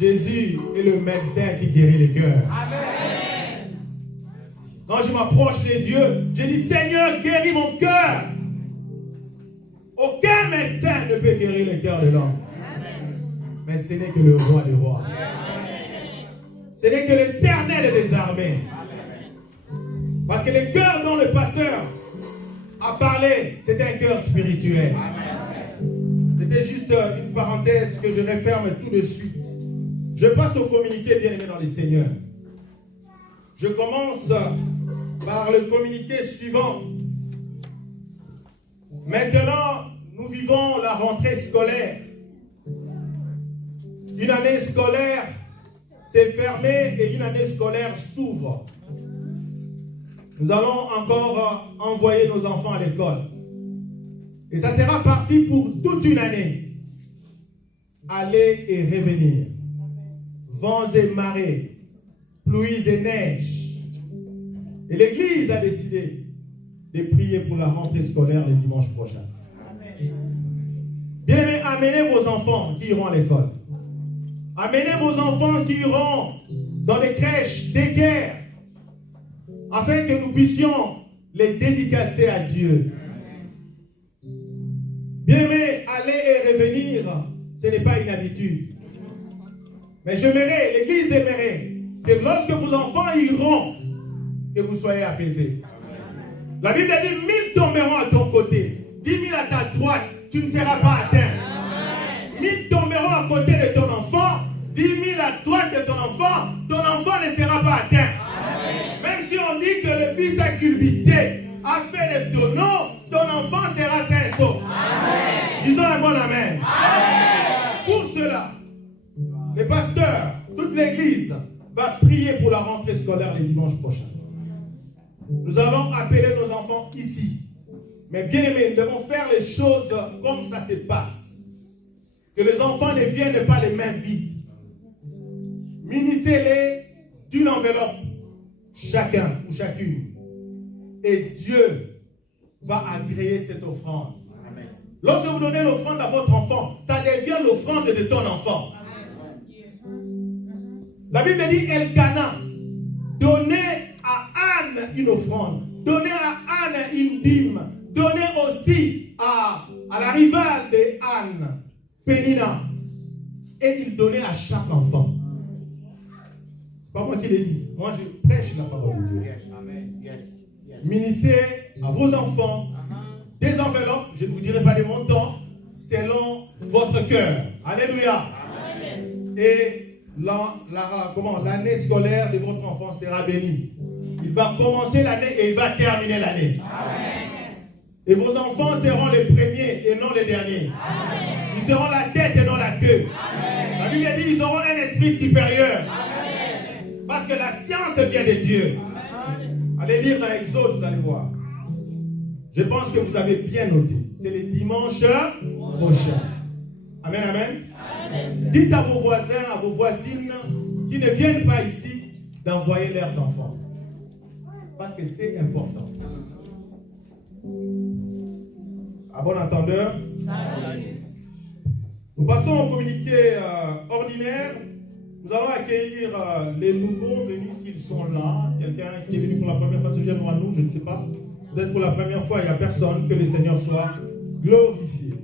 Jésus est le médecin qui guérit les cœurs. Amen. Quand je m'approche de Dieu, je dis Seigneur, guéris mon cœur. Aucun médecin ne peut guérir le cœur de l'homme. Mais ce n'est que le roi des rois. Ce n'est que l'Éternel des armées. Parce que le cœur dont le pasteur a parlé, c'était un cœur spirituel. C'était juste une parenthèse que je referme tout de suite. Je passe au communiqué, bien-aimé dans les seigneurs. Je commence par le communiqué suivant. Maintenant, nous vivons la rentrée scolaire. Une année scolaire s'est fermée et une année scolaire s'ouvre. Nous allons encore envoyer nos enfants à l'école. Et ça sera parti pour toute une année. Aller et revenir. Vents et marées, pluies et neiges. Et l'Église a décidé de prier pour la rentrée scolaire le dimanche prochain. Bien-aimés, amenez vos enfants qui iront à l'école. Amenez vos enfants qui iront dans les crèches, des guerres, afin que nous puissions les dédicacer à Dieu. Bien-aimés, aller et revenir, ce n'est pas une habitude. Mais j'aimerais, l'Église aimerait, que lorsque vos enfants iront, que vous soyez apaisés. La Bible dit 1000 tomberont à ton côté, 10 000 à ta droite, tu ne seras pas atteint. 1000 tomberont à côté de ton enfant, 10 000 à droite de ton enfant ne sera pas atteint. Même si on dit que le fils a culbuté, a fait le tonneau, ton enfant sera sain et sauf. Disons un bon amen. Pour cela, le pasteur, toute l'église va prier pour la rentrée scolaire le dimanche prochain. Nous allons appeler nos enfants ici. Mais bien aimés, nous devons faire les choses comme ça se passe. Que les enfants ne viennent pas les mains vides. Munissez-les d'une enveloppe, chacun ou chacune. Et Dieu va agréer cette offrande. Amen. Lorsque vous donnez l'offrande à votre enfant, ça devient l'offrande de ton enfant. La Bible dit Elkana, donnez à Anne une offrande, donnez à Anne une dîme, donnez aussi à la rivale de Anne, Pénina, et il donnait à chaque enfant. C'est pas moi qui l'ai dit, moi je prêche la parole de Dieu. Yes, amen. Yes, yes. Munissez à vos enfants des enveloppes, je ne vous dirai pas des montants, selon votre cœur. Alléluia. Amen. Et l'année scolaire de votre enfant sera bénie. Il va commencer l'année et il va terminer l'année. Et vos enfants seront les premiers et non les derniers. Amen. Ils seront la tête et non la queue. Amen. La Bible dit qu'ils auront un esprit supérieur. Amen. Parce que la science vient de Dieu. Amen. Allez lire dans Exode, vous allez voir. Je pense que vous avez bien noté. C'est le dimanche prochain. Amen, amen. Amen. Dites à vos voisins, à vos voisines qui ne viennent pas ici d'envoyer leurs enfants. Parce que c'est important. À bon entendeur. Nous passons au communiqué ordinaire. Nous allons accueillir les nouveaux venus s'ils sont là. Quelqu'un qui est venu pour la première fois, se joindre à nous, je ne sais pas. Vous êtes pour la première fois, il n'y a personne. Que le Seigneur soit glorifié.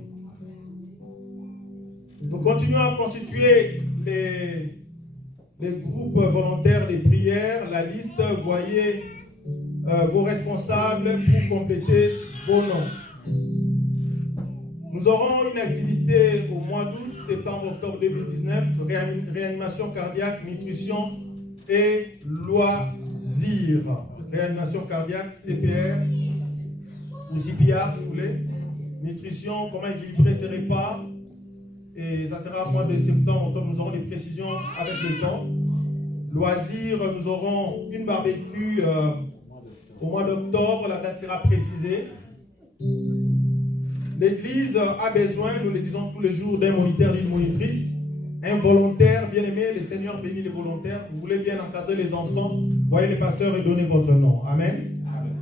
Nous continuons à constituer les groupes volontaires des prières. La liste, voyez vos responsables pour compléter vos noms. Nous aurons une activité au mois d'août, septembre, octobre 2019, réanimation cardiaque, nutrition et loisirs. Réanimation cardiaque, CPR ou CPR si vous voulez. Nutrition, comment équilibrer ses repas. Et ça sera au mois de septembre, octobre, nous aurons des précisions avec le temps. Loisirs, nous aurons une barbecue au mois d'octobre, la date sera précisée. L'Église a besoin, nous le disons tous les jours, d'un moniteur, d'une monitrice. Un volontaire, bien aimé, le Seigneur bénit les volontaires. Vous voulez bien encadrer les enfants, voyez les pasteurs et donnez votre nom. Amen. Amen.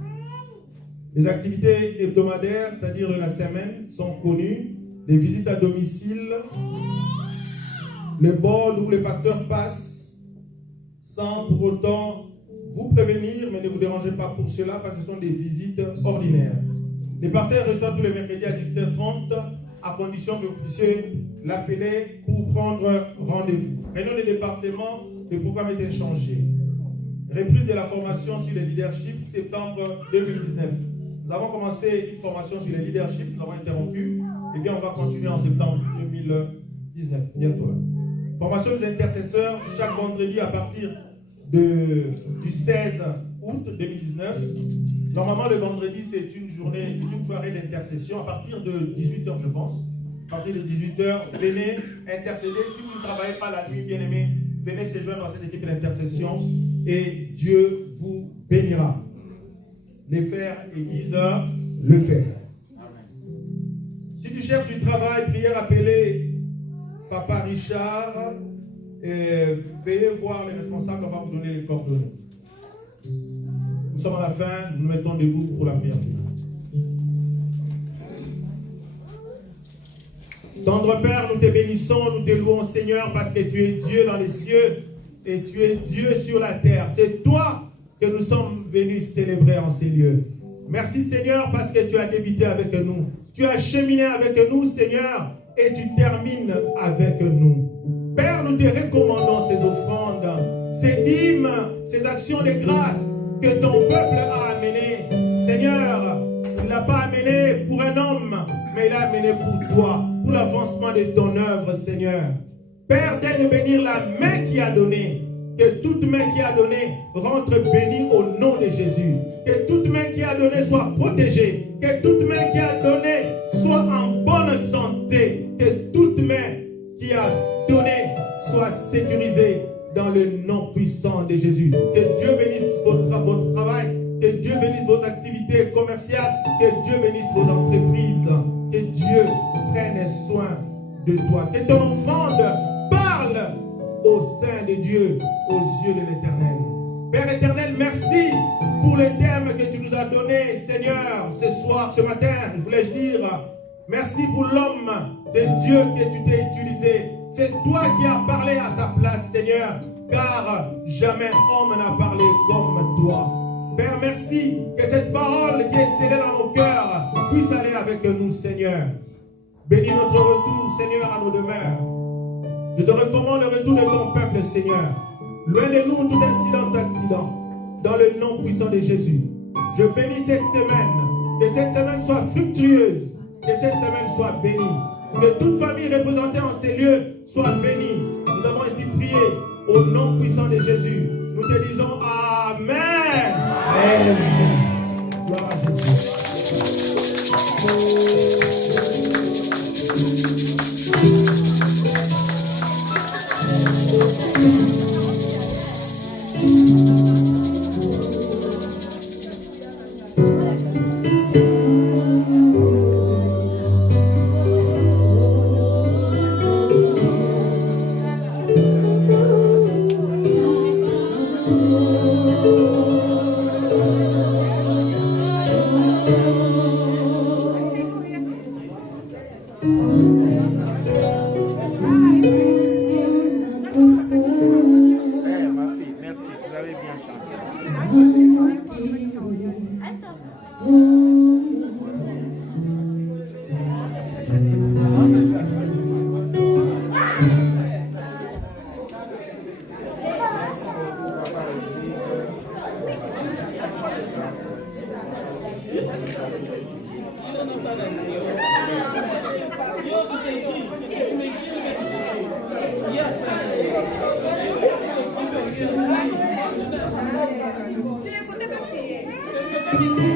Les activités hebdomadaires, c'est-à-dire de la semaine, sont connues. Les visites à domicile le board où les pasteurs passent sans pour autant vous prévenir, mais ne vous dérangez pas pour cela parce que ce sont des visites ordinaires. Les pasteurs reçoivent tous les mercredis à 18h30 à condition que vous puissiez l'appeler pour prendre rendez-vous. Réunion des départements, le programme est inchangé. Reprise de la formation sur le leadership, septembre 2019. Nous avons commencé une formation sur le leadership, nous avons interrompu, et bien on va continuer en septembre 2019, bientôt là. Formation des intercesseurs, chaque vendredi à partir du 16 août 2019. Normalement, le vendredi, c'est une soirée d'intercession à partir de 18h, je pense. À partir de 18h, venez intercéder. Si vous ne travaillez pas la nuit, bien aimé, venez se joindre à cette équipe d'intercession et Dieu vous bénira. Les faire église, le faire. Si tu cherches du travail, prière appelée Papa Richard, veuillez voir les responsables, on va vous donner les coordonnées. Nous sommes à la fin, nous nous mettons debout pour la prière finale. Tendre Père, nous te bénissons, nous te louons Seigneur parce que tu es Dieu dans les cieux et tu es Dieu sur la terre. C'est toi que nous sommes venus célébrer en ces lieux. Merci Seigneur parce que tu as débuté avec nous. Tu as cheminé avec nous Seigneur et tu termines avec nous. Père, nous te recommandons ces offrandes, ces dîmes, ces actions de grâce que ton peuple a amenées. Seigneur, il ne l'a pas amené pour un homme, mais il l'a amené pour toi, pour l'avancement de ton œuvre, Seigneur. Père, daigne bénir la main qui a donné. Que toute main qui a donné rentre bénie au nom de Jésus. Que toute main qui a donné soit protégée. Que toute main qui a donné soit en bonne santé. Que toute main qui a donné soit sécurisée dans le nom puissant de Jésus. Que Dieu bénisse votre travail. Que Dieu bénisse vos activités commerciales. Que Dieu bénisse vos entreprises. Que Dieu prenne soin de toi. Que ton offrande parle au sein de Dieu, aux yeux de l'Éternel. Père éternel, merci pour le thème que tu nous as donné, Seigneur, ce soir, ce matin, voulais-je dire. Merci pour l'homme de Dieu que tu t'es utilisé. C'est toi qui as parlé à sa place, Seigneur, car jamais homme n'a parlé comme toi. Père, merci que cette parole qui est scellée dans nos cœurs puisse aller avec nous, Seigneur. Bénis notre retour, Seigneur, à nos demeures. Je te recommande le retour de ton peuple, Seigneur. Loin de nous tout incident d'accident. Dans le nom puissant de Jésus. Je bénis cette semaine. Que cette semaine soit fructueuse. Que cette semaine soit bénie. Que toute famille représentée en ces lieux soit bénie. Nous avons ici prié au nom puissant de Jésus. Nous te disons Amen. Amen. Gloire à Jésus. Yes.